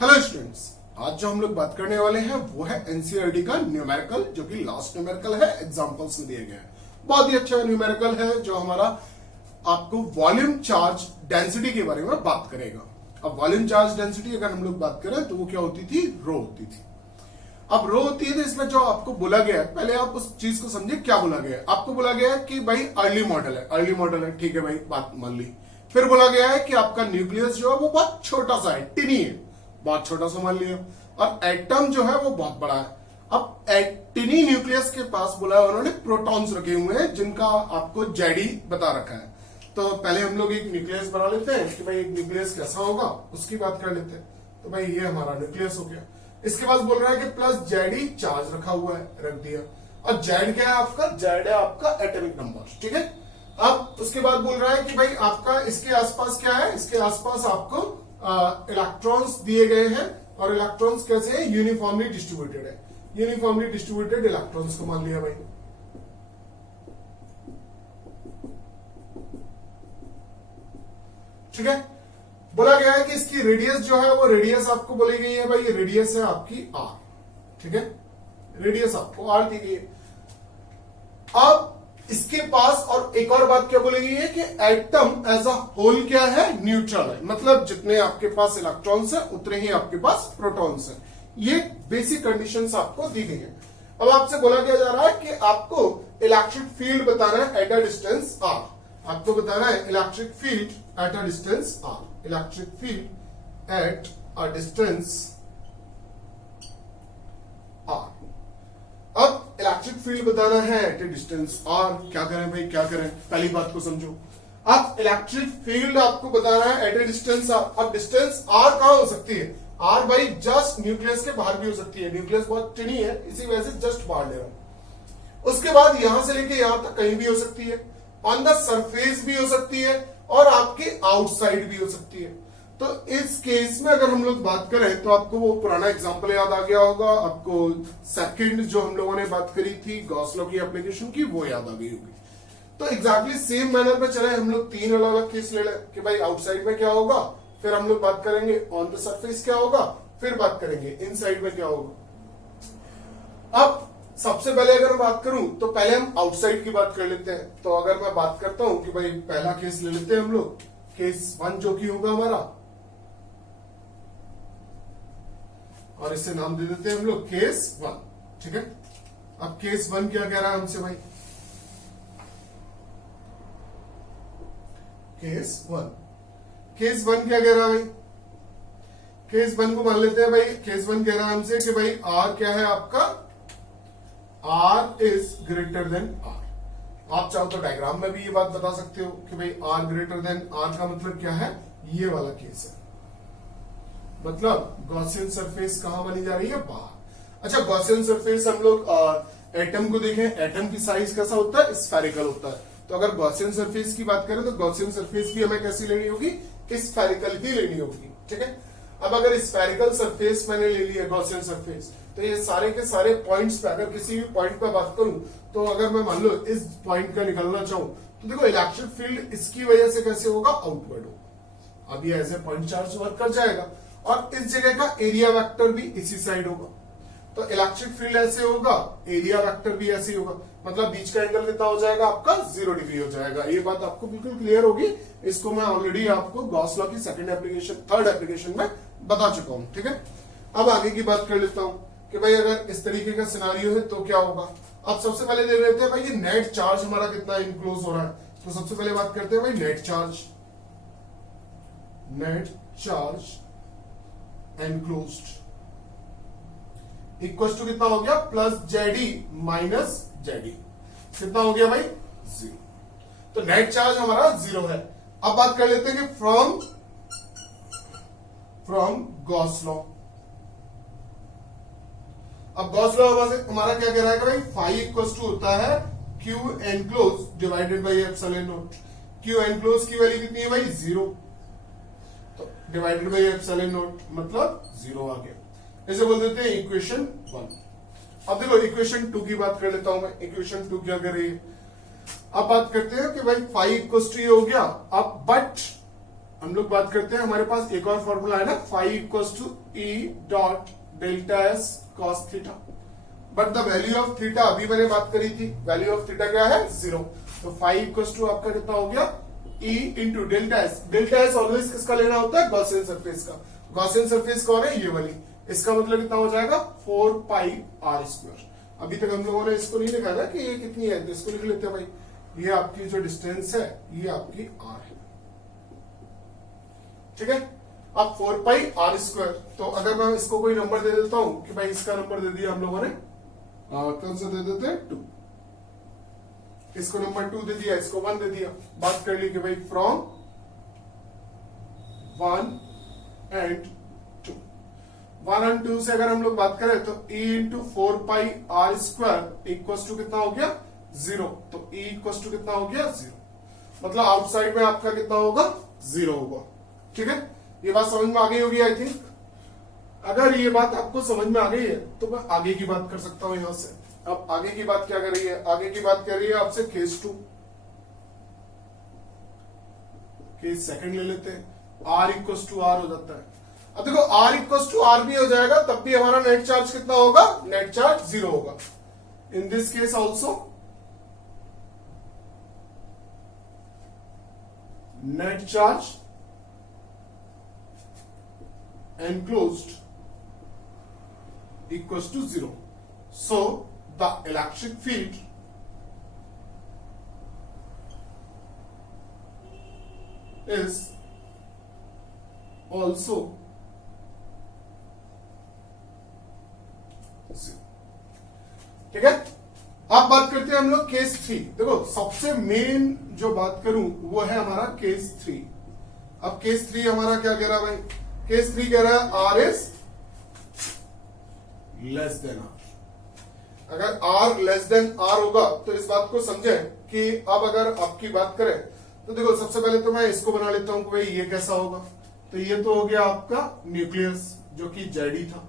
Hello students, आज जो हम लोग बात करने वाले हैं वो है एनसीईआरटी का न्यूमेरिकल, जो कि लास्ट न्यूमेरिकल है, एग्जांपल्स में दिए गए हैं। बहुत ही अच्छा न्यूमेरिकल है जो हमारा आपको वॉल्यूम चार्ज डेंसिटी के बारे में बात करेगा। अब वॉल्यूम चार्ज डेंसिटी अगर हम लोग बात करें तो वो क्या होती थी, रो होती थी। अब रो होती है तो इसमें जो आपको बोला गया है, पहले आप उस चीज को समझिए क्या बोला गया है। आपको बोला गया है कि भाई अर्ली मॉडल है, ठीक है भाई, बात मान ली। फिर बोला गया है कि आपका न्यूक्लियस जो है वो बहुत छोटा सा है, टिनी है, बहुत छोटा सा मान लिया, और एटम जो है वो बहुत बड़ा है। अब टिनी न्यूक्लियस के पास बोला है उन्होंने प्रोटॉन्स रखे हुए हैं जिनका आपको जेडी बता रखा है। तो पहले हम लोग एक न्यूक्लियस बना लेते हैं कि भाई एक न्यूक्लियस कैसा होगा उसकी बात कर लेते हैं। तो भाई ये हमारा न्यूक्लियस हो गया। इसके बाद बोल रहा है कि प्लस जेडी चार्ज रखा हुआ है, रख दिया। और जेड क्या है आपका, जेड है आपका एटॉमिक नंबर, ठीक है। अब उसके बाद बोल रहा है कि भाई आपका इसके आसपास क्या है, इसके आसपास आपको इलेक्ट्रॉन्स दिए गए हैं, और इलेक्ट्रॉन्स कैसे हैं, यूनिफॉर्मली डिस्ट्रीब्यूटेड है। यूनिफॉर्मली डिस्ट्रीब्यूटेड इलेक्ट्रॉन्स को मान लिया भाई। ठीक है। बोला गया है कि इसकी रेडियस जो है वो रेडियस आपको बोली गई है भाई, ये रेडियस है आपकी आर, ठीक है। रेडियस आपको आर दी गई है। अब इसके पास और एक और बात क्या बोली गई है कि एटम एज अ होल क्या है, न्यूट्रल है। मतलब जितने आपके पास इलेक्ट्रॉन्स है उतने ही आपके पास प्रोटॉन्स है। ये बेसिक कंडीशंस आपको दी गई है। अब आपसे बोला क्या जा रहा है कि आपको इलेक्ट्रिक फील्ड बताना है एट अ डिस्टेंस आर। आपको बताना है electric field at a distance R. Electric field at a distance R. अब इलेक्ट्रिक फील्ड बताना है एट ए डिस्टेंस आर। क्या करें भाई, क्या करें, पहली बात को समझो। अब इलेक्ट्रिक फील्ड आपको बताना है एट ए डिस्टेंस आर। अब डिस्टेंस आर कहां हो सकती है, आर भाई जस्ट न्यूक्लियस के बाहर भी हो सकती है। न्यूक्लियस बहुत टिनी है, इसी वजह से जस्ट बाहर ले रहा हूं। उसके बाद यहां से लेके यहां तक कहीं भी हो सकती है, ऑन द सरफेस भी हो सकती है, और आपके आउटसाइड भी हो सकती है। तो इस केस में अगर हम लोग बात करें तो आपको वो पुराना एग्जांपल याद आ गया होगा, आपको सेकंड जो हम लोगों ने बात करी थी गॉस लॉ की एप्लीकेशन की, वो याद आ गई होगी। तो एग्जैक्टली सेम मैनर में चले हम लोग तीन अलग अलग केस ले लें कि भाई आउटसाइड में क्या होगा, फिर हम लोग बात करेंगे ऑन द सरफेस क्या होगा, फिर बात करेंगे इनसाइड में क्या होगा। अब सबसे पहले अगर मैं बात करूं तो पहले हम आउटसाइड की बात कर लेते हैं। तो अगर मैं बात करता हूं कि भाई पहला केस ले लेते हैं हम लोग, केस 1 जो कि होगा हमारा, और इसे नाम दे देते हैं हम लोग केस 1, ठीक है। अब केस 1 क्या कह रहा है हमसे भाई, केस 1 क्या कह रहा है भाई, केस 1 को मान लेते हैं भाई। केस 1 कह रहा है हमसे कि भाई आर क्या है आपका, R is greater than R. आप चाहो तो डायग्राम में भी ये बात बता सकते हो कि भाई आर ग्रेटर देन आर का मतलब क्या है, ये वाला केस है। मतलब गॉसियन सरफेस कहां बनी जा रही है, बाहर। अच्छा, गॉसियन सरफेस हम लोग एटम को देखें, एटम की साइज कैसा होता है, स्फेरिकल होता है। तो अगर गॉसियन सरफेस की बात करें तो गॉसियन सरफेस भी हमें कैसी लेनी होगी, स्फेरिकल ही लेनी होगी, ठीक है। अब अगर स्फेरिकल सरफेस मैंने ले लिया गॉसियन सरफेस, तो ये सारे के सारे पॉइंट्स पे अगर किसी भी पॉइंट पे बात करूं, तो अगर मैं मान लो इस पॉइंट का निकलना चाहूं तो देखो इलेक्ट्रिक फील्ड इसकी वजह से कैसे होगा, आउटवर्ड होगा। अब ये as a point charge work कर जाएगा, और इस जगह का एरिया वेक्टर भी इसी साइड होगा। तो इलेक्ट्रिक फील्ड ऐसे होगा, एरिया वेक्टर भी ऐसे होगा, मतलब बीच का एंगल कितना हो जाएगा आपका, 0 डिग्री हो जाएगा। ये बात आपको बिल्कुल क्लियर होगी। इसको मैं ऑलरेडी आपको गॉस लॉ की सेकंड एप्लीकेशन, थर्ड एप्लीकेशन में बता चुका हूं, ठीक है। अब आगे की बात कर लेता हूं कि भाई अगर इस तरीके का सिनारियो है तो क्या होगा। अब सबसे पहले देख लेते हैं भाई ये नेट चार्ज हमारा कितना इनक्लोज हो रहा है। तो सबसे पहले बात करते हैं भाई net charge enclosed equal to कितना हो गया, प्लस जेडी माइनस जेडी। कितना हो गया भाई, 0। तो नेट चार्ज हमारा 0 है। अब बात कर लेते हैं कि फ्रॉम गॉस लॉ। अब गॉस लॉ हमारा क्या कह रहा है कि भाई फाई इक्वल टू होता है Q enclose divided by epsilon not. Q enclose की वैल्यू कितनी है भाई, 0, तो डिवाइडेड बाई एप्सिलॉन नॉट मतलब 0 आ गया। इसे बोल देते हैं इक्वेशन 1। अब देखो इक्वेशन 2 की बात कर लेता हूं मैं। इक्वेशन 2 क्या कर रही है, अब बात करते हैं कि भाई फाई इक्वल टू हो गया। अब बट हम लोग बात करते हैं, हमारे पास एक और फॉर्मूला है ना, phi equals to E dot delta S cos theta, but the value of theta अभी मैंने बात करी थी, वैल्यू ऑफ थीटा क्या है 0, तो फाई इक्वल्स टू आपका कितना हो गया E into delta S. Delta S always किसका लेना होता है, गॉसियन सरफेस का। गॉसियन सरफेस कौन है, ये वाली, इसका मतलब कितना हो जाएगा 4 पाई आर स्क्वायर। अभी तक हम लोगों ने इसको नहीं लिखा ना कि ये कितनी है, तो इसको लिख लेते हैं भाई, ये आपकी जो डिस्टेंस है ये आपकी आर है, ठीक है। अब 4 पाई आर स्क्वायर, तो अगर मैं इसको कोई नंबर दे देता हूं कि भाई इसका नंबर दे दिया हम लोगों ने, कौन सा दे देते हैं 2, इसको नंबर 2 दे दिया, इसको 1 दे दिया, बात कर ली कि भाई फ्रॉम 1 एंड 2, 1 एंड 2 से अगर हम लोग बात करें तो e into 4 pi R square equal to कितना हो गया 0, तो e इक्वल टू कितना हो गया 0, मतलब आउटसाइड में आपका कितना होगा 0 होगा, ठीक है। ये बात समझ में आ गई होगी आई थिंक। अगर ये बात आपको समझ में आ गई है तो मैं आगे की बात कर सकता हूं यहां से। अब आगे की बात क्या कर रही है, आगे की बात कर रही है आपसे केस 2, केस सेकंड ले लेते हैं, r इक्वल टू आर हो जाता है। अब देखो r इक्वल टू आर भी हो जाएगा, तब भी हमारा नेट चार्ज कितना होगा, नेट चार्ज 0 होगा। In this case also net charge enclosed equals to 0. So the electric field is also 0. ठीक है। अब बात करते हैं हम लोग केस 3। देखो सबसे मेन जो बात करूं वो है हमारा केस 3। अब केस 3 हमारा क्या कह रहा है भाई, केस 3 कह रहा है R is less than R. अगर आर लेस देन आर होगा तो इस बात को समझें कि अब अगर आपकी बात करें तो देखो सबसे पहले तो मैं इसको बना लेता हूं कि भाई ये कैसा होगा, तो ये तो हो गया आपका न्यूक्लियस जो कि जेडी था।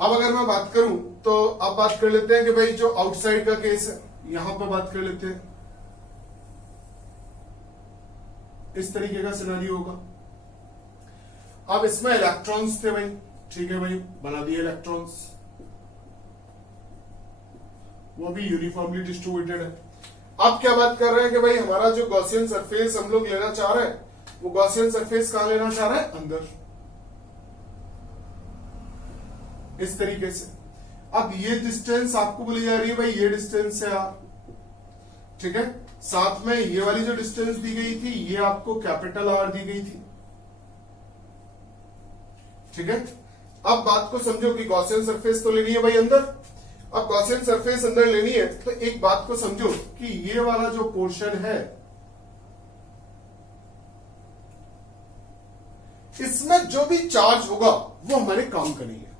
अब अगर मैं बात करूं तो अब बात कर लेते हैं कि भाई जो आउटसाइड का केस है, यहां पर बात कर लेते हैं, इस तरीके का सिनेरियो होगा। अब इसमें इलेक्ट्रॉन्स थे भाई, ठीक है भाई, बना दिए इलेक्ट्रॉन्स, वो भी यूनिफॉर्मली डिस्ट्रीब्यूटेड है। अब क्या बात कर रहे हैं कि भाई हमारा जो गॉसियन सरफेस हम लोग लेना चाह रहे हैं, वो गॉसियन सरफेस कहां लेना चाह रहे हैं, अंदर, इस तरीके से। अब ये डिस्टेंस आपको बोली जा रही है भाई, ये डिस्टेंस है यार, ठीक है। साथ में ये वाली जो डिस्टेंस दी गई थी ये आपको कैपिटल आर दी गई थी, ठीक है। अब बात को समझो कि गॉसियन सरफेस तो लेनी है भाई अंदर। अब गॉसियन सरफेस अंदर लेनी है तो एक बात को समझो कि ये वाला जो पोर्शन है इसमें जो भी चार्ज होगा वो हमारे काम का नहीं है,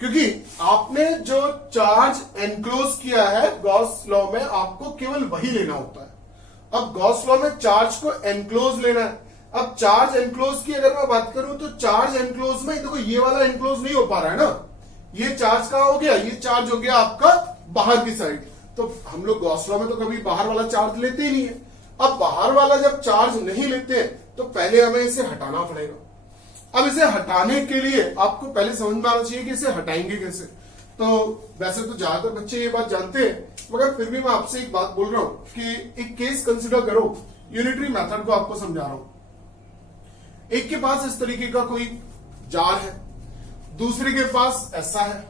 क्योंकि आपने जो चार्ज एनक्लोज किया है गॉस लॉ में आपको केवल वही लेना होता है। अब गॉस लॉ में चार्ज को एनक्लोज लेना है। अब चार्ज एनक्लोज की अगर मैं बात करूं तो चार्ज एनक्लोज में देखो ये वाला एनक्लोज नहीं हो पा रहा है ना, ये चार्ज कहां हो गया, ये चार्ज हो गया आपका बाहर की साइड। तो हम लोग गॉस लॉ में तो कभी बाहर वाला चार्ज लेते ही नहीं है। अब बाहर वाला जब चार्ज नहीं लेते तो पहले हमें इसे हटाना पड़ेगा। अब इसे हटाने के लिए आपको पहले समझ में आना चाहिए कि इसे हटाएंगे कैसे। तो वैसे तो ज्यादातर बच्चे ये बात जानते हैं, मगर फिर भी मैं आपसे एक बात बोल रहा हूं कि एक केस कंसिडर करो, यूनिटरी मेथड को आपको समझा रहा हूं। एक के पास इस तरीके का कोई जार है, दूसरे के पास ऐसा है,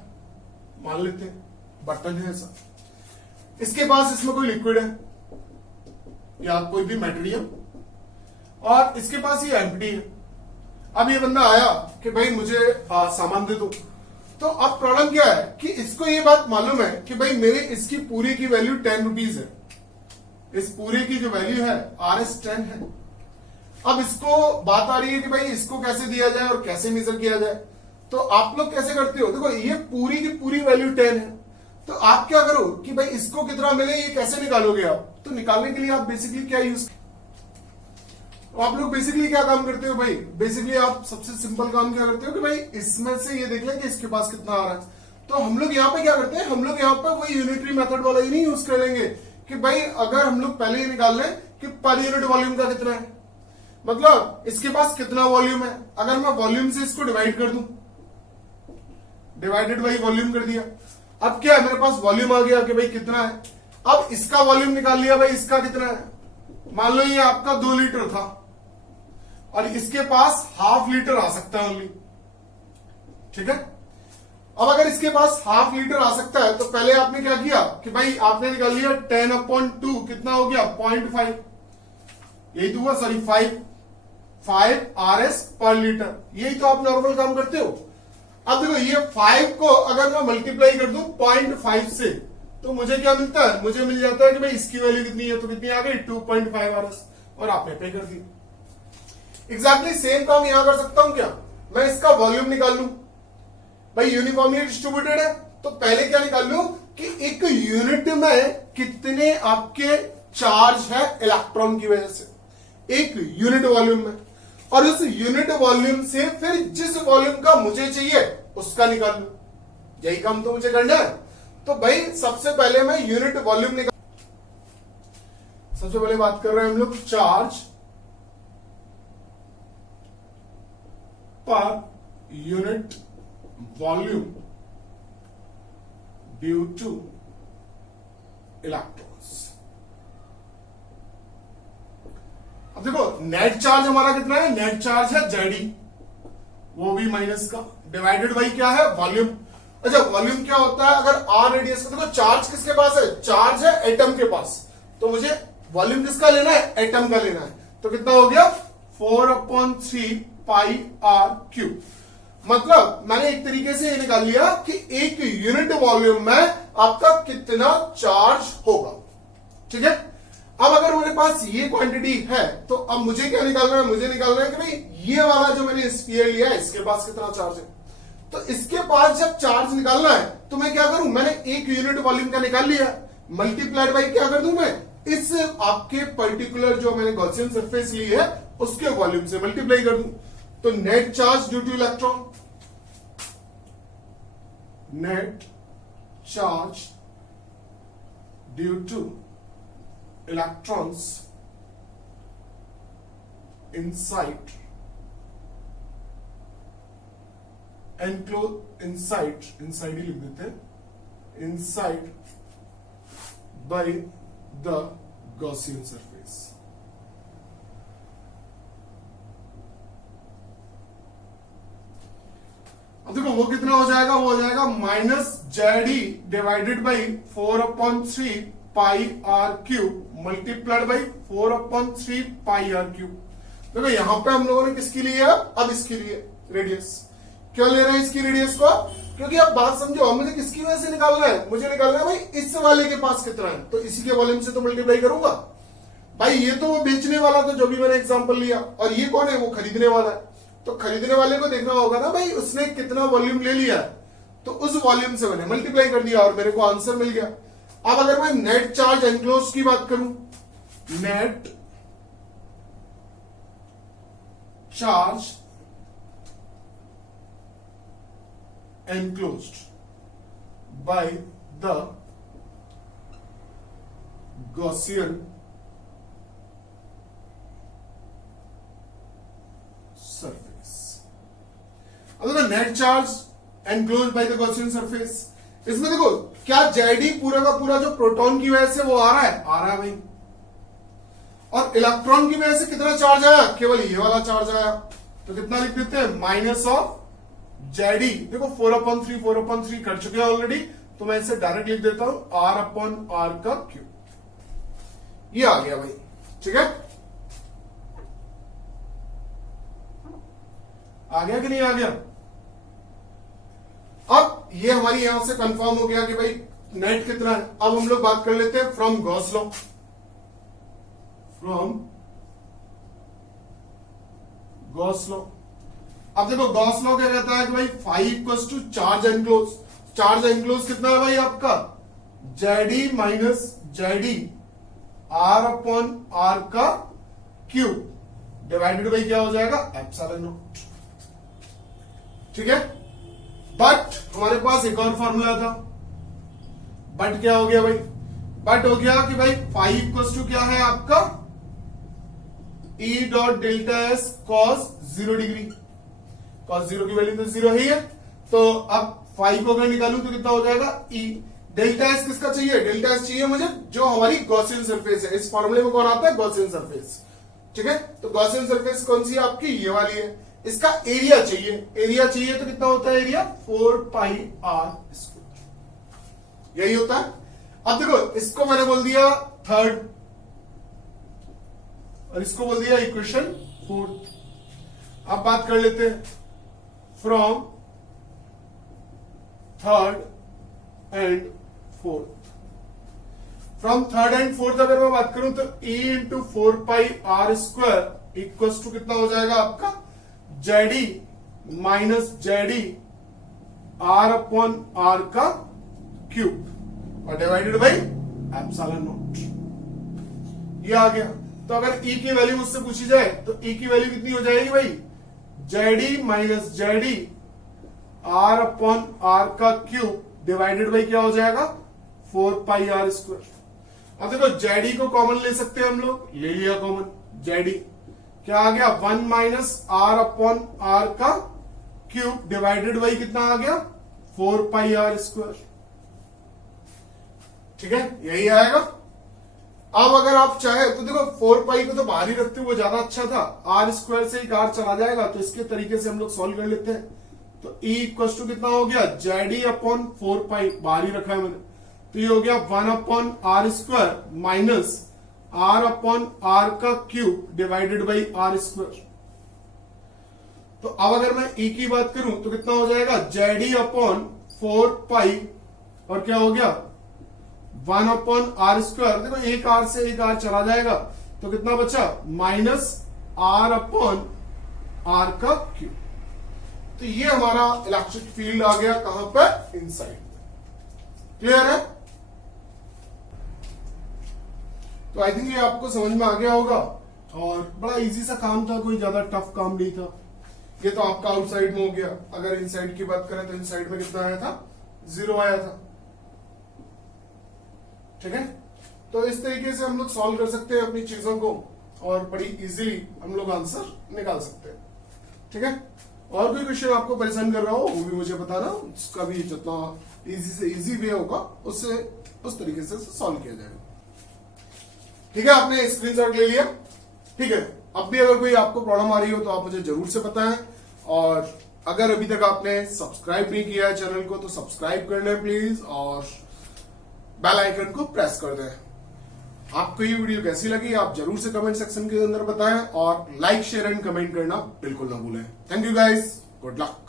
मान लेते हैं बटन है ऐसा, इसके पास इसमें कोई लिक्विड है या कोई भी मटेरियल, और इसके पास ये एम्प्टी है। अब ये बंदा आया कि भाई मुझे सामान दे दो, तो अब प्रॉब्लम क्या है कि इसको ये बात मालूम है कि भाई मेरे इसकी पूरे की वैल्यू 10 रुपीज है, इस पूरे की जो वैल्यू है RS 10 है। अब इसको बात आ रही है कि भाई इसको कैसे दिया जाए और कैसे मेजर किया जाए। तो आप लोग कैसे करते हो, देखो ये पूरी की पूरी वैल्यू 10 है, तो आप क्या करो कि भाई इसको कितना मिले ये कैसे निकालोगे आप। तो निकालने के लिए आप बेसिकली क्या यूज, आप लोग बेसिकली क्या काम करते हो भाई, बेसिकली आप सबसे सिंपल काम क्या करते हो कि भाई इसमें से ये देख लें कि इसके पास कितना आ रहा है। तो हम लोग यहाँ पे क्या करते हैं, हम लोग यहाँ पे वही यूनिटरी मेथड वाला ही नहीं यूज कर लेंगे कि भाई अगर हम लोग पहले ही निकाल लें कि पर यूनिट वॉल्यूम का कितना है, मतलब इसके पास कितना वॉल्यूम है। अगर मैं वॉल्यूम से इसको डिवाइड कर दूं, डिवाइडेड बाई वॉल्यूम कर दिया, अब क्या है मेरे पास वॉल्यूम आ गया कि भाई कितना है। अब इसका वॉल्यूम निकाल लिया भाई, इसका कितना है। मान लो ये आपका 2 लीटर था और इसके पास ½ लीटर आ सकता है ओनली, ठीक है। अब अगर इसके पास ½ लीटर आ सकता है तो पहले आपने क्या किया कि भाई आपने निकाल लिया 10/2 कितना हो गया 0.5, यही तो हुआ, सॉरी 5 RS पर लीटर, यही तो आप नॉर्मल काम करते हो। अब देखो ये 5 को अगर मैं मल्टीप्लाई कर दूं 0.5 से तो मुझे क्या मिलता है, मुझे मिल जाता है कि भाई इसकी वैल्यू कितनी है, तो कितनी आ गई 2.5 RS, और आपने पे कर दी। एग्जैक्टली सेम काम यहां कर सकता हूं क्या, मैं इसका वॉल्यूम निकाल लूं, भाई यूनिफॉर्मली डिस्ट्रीब्यूटेड है तो पहले क्या निकाल लूं कि एक यूनिट में कितने आपके चार्ज है इलेक्ट्रॉन की वजह से, एक यूनिट वॉल्यूम में, और उस यूनिट वॉल्यूम से फिर जिस वॉल्यूम का मुझे चाहिए उसका निकाल लूं, यही काम तो मुझे करना है। तो भाई सबसे पहले मैं यूनिट वॉल्यूम निकाल, सबसे पहले बात कर रहे हैं हम लोग charge per unit volume due to electrons. अब देखो नेट चार्ज हमारा कितना है, नेट चार्ज है जेडी, वो भी माइनस का, डिवाइडेड बाई क्या है वॉल्यूम। अच्छा वॉल्यूम क्या होता है, अगर r रेडियस का, देखो चार्ज किसके पास है, चार्ज है एटम के पास, तो मुझे वॉल्यूम किसका लेना है, एटम का लेना है, तो कितना हो गया 4/3 पाई r क्यूब। मतलब मैंने एक तरीके से ये निकाल लिया कि एक यूनिट वॉल्यूम में आपका कितना चार्ज होगा, ठीक है। अब अगर मेरे पास ये क्वांटिटी है तो अब मुझे क्या निकालना है, मुझे निकालना है कि भाई ये वाला जो मैंने स्फीयर लिया है इसके पास कितना चार्ज है। तो इसके पास जब चार्ज निकालना है तो मैं क्या करूं, मैंने एक यूनिट वॉल्यूम का निकाल लिया, मल्टीप्लाइड बाई क्या कर दूं मैं, इस आपके पर्टिकुलर जो मैंने गॉसियन सरफेस ली है उसके वॉल्यूम से मल्टीप्लाई कर दूं, तो net charge due to electron, net charge due to electrons inside enclose, inside ही लिख देते हैं, inside by the Gaussian surface. अब देखो वो कितना हो जाएगा, वो हो जाएगा -Z D divided by 4/3 pi r cube multiplied by 4/3 pi r cube. देखो यहां पे हम लोगों ने किसकी ली है, अब इसकी लिए रेडियस, क्यों ले रहे हैं इसकी रेडियस को, क्योंकि अब बात समझो, मुझे किसकी वजह से निकालना है, मुझे निकालना है भाई इस वाले के पास कितना है, तो इसी के वॉल्यूम से तो मल्टीप्लाई करूंगा। भाई ये तो वो बेचने वाला था जो भी मैंने एग्जांपल लिया, और ये कौन है, वो खरीदने वाला है, तो खरीदने वाले को देखना होगा ना भाई उसने कितना वॉल्यूम ले लिया, तो उस वॉल्यूम से मैंने मल्टीप्लाई कर दिया और मेरे को आंसर मिल गया। अब अगर मैं नेट चार्ज एनक्लोज की बात करूं, net charge enclosed by the Gaussian surface। अब देखो net charge enclosed by the Gaussian surface, इसमें देखो क्या जेडी पूरा का पूरा जो प्रोटॉन की वजह से वो आ रहा है, भाई, और इलेक्ट्रॉन की वजह से कितना चार्ज आया, केवल ये वाला चार्ज आया, तो कितना लिख देते हैं माइनस ऑफ जेडी। देखो 4/3 कर चुके हैं ऑलरेडी, तो मैं इसे डायरेक्ट लिख देता हूं r/r का क्यूब, ये आ गया भाई, ठीक है, आ गया कि नहीं आ गया। अब ये हमारी यहां से कंफर्म हो गया कि भाई नेट कितना है। अब हम लोग बात कर लेते हैं from Gauss law, from Gauss law. अब देखो गॉस लॉ क्या कहता है कि भाई phi equals to charge enclose, charge enclose कितना है भाई आपका जेडी माइनस जेडी r/r का क्यूब डिवाइडेड बाई क्या हो जाएगा एप्सिलॉन नॉट, ठीक है। बट हमारे पास एक और फॉर्मूला था, बट क्या हो गया भाई, बट हो गया कि भाई फाई इक्वल्स टू क्या है आपका ई dot delta S cos 0 degree, cos 0 की वैल्यू तो 0 ही है, तो अब फाई को अगर निकालूं तो कितना हो जाएगा ई। डेल्टा एस किसका चाहिए, डेल्टा एस चाहिए मुझे जो हमारी गॉसियन सरफेस है। इस फॉर्मूले में कौन आता है, गॉसियन सरफेस, ठीक है। तो गॉसियन सरफेस कौन सी है आपकी, ये वाली है। इसका एरिया चाहिए, एरिया चाहिए तो कितना होता है एरिया, 4 पाई आर स्क्वायर, यही होता है। अब देखो इसको मैंने बोल दिया थर्ड और इसको बोल दिया इक्वेशन फोर्थ। अब बात कर लेते हैं from third and fourth. From third and fourth अगर मैं बात करूं तो e into 4 pi R square equal to कितना हो जाएगा आपका, JD minus JD R upon R का क्यूब और डिवाइडेड बाई एप्सिलॉन नॉट, ये आ गया। तो अगर e की वैल्यू मुझसे पूछी जाए तो e की वैल्यू कितनी हो जाएगी भाई, JD minus JD R upon R का क्यूब डिवाइडेड बाई क्या हो जाएगा, 4 पाई आर स्क्वायर। अब देखो जेडी को कॉमन ले सकते हैं हम लोग, ले लिया कॉमन, जेडी क्या आ गया, 1 माइनस आर अपॉन आर का क्यूब डिवाइडेड बाई कितना आ गया, 4 पाई आर स्क्वायर, ठीक है, यही आएगा। अब अगर आप चाहे तो देखो 4 पाई को तो बाहर ही रखते हुए ज्यादा अच्छा था, आर स्क्वायर से एक आर चला जाएगा, तो इसके तरीके से हम लोग सॉल्व कर लेते हैं। तो e इक्वल टू कितना हो गया, जेडी अपॉन 4 पाई, बाहर ही रखा है मैंने, तो ये हो गया 1 upon R square minus R upon R का cube divided by R square. तो अब अगर मैं e की बात करूं तो कितना हो जाएगा, जेडी अपॉन 4 पाई और क्या हो गया 1 अपॉन आर स्क्वायर। देखो एक आर से एक आर चला जाएगा तो कितना बचा, माइनस आर अपॉन आर का क्यूब। तो ये हमारा इलेक्ट्रिक फील्ड आ गया कहां पर, इनसाइड। क्लियर है? तो आई थिंक ये आपको समझ में आ गया होगा और बड़ा इजी सा काम था, कोई ज्यादा टफ काम नहीं था। ये तो आपका आउटसाइड में हो गया। अगर इनसाइड की बात करें तो इनसाइड में कितना आया था, 0 आया था, ठीक है। तो इस तरीके से हम लोग सॉल्व कर सकते हैं अपनी चीजों को और बड़ी इजीली हम लोग आंसर निकाल सकते हैं, ठीक है। और कोई क्वेश्चन आपको परेशान कर रहा हो वो भी मुझे बताना, उसका भी जितना इजी से इजी वे होगा उससे उस तरीके से सॉल्व किया जाएगा, ठीक है। आपने स्क्रीनशॉट ले लिया, ठीक है। अब भी अगर कोई आपको प्रॉब्लम आ रही हो तो आप मुझे जरूर से बताएं, और अगर अभी तक आपने सब्सक्राइब नहीं किया है चैनल को तो सब्सक्राइब कर लें प्लीज, और बेल आइकन को प्रेस कर दें। आपको ये वीडियो कैसी लगी आप जरूर से कमेंट सेक्शन के अंदर बताएं, और लाइक शेयर एंड कमेंट करना बिल्कुल ना भूलें। Thank you guys, good luck.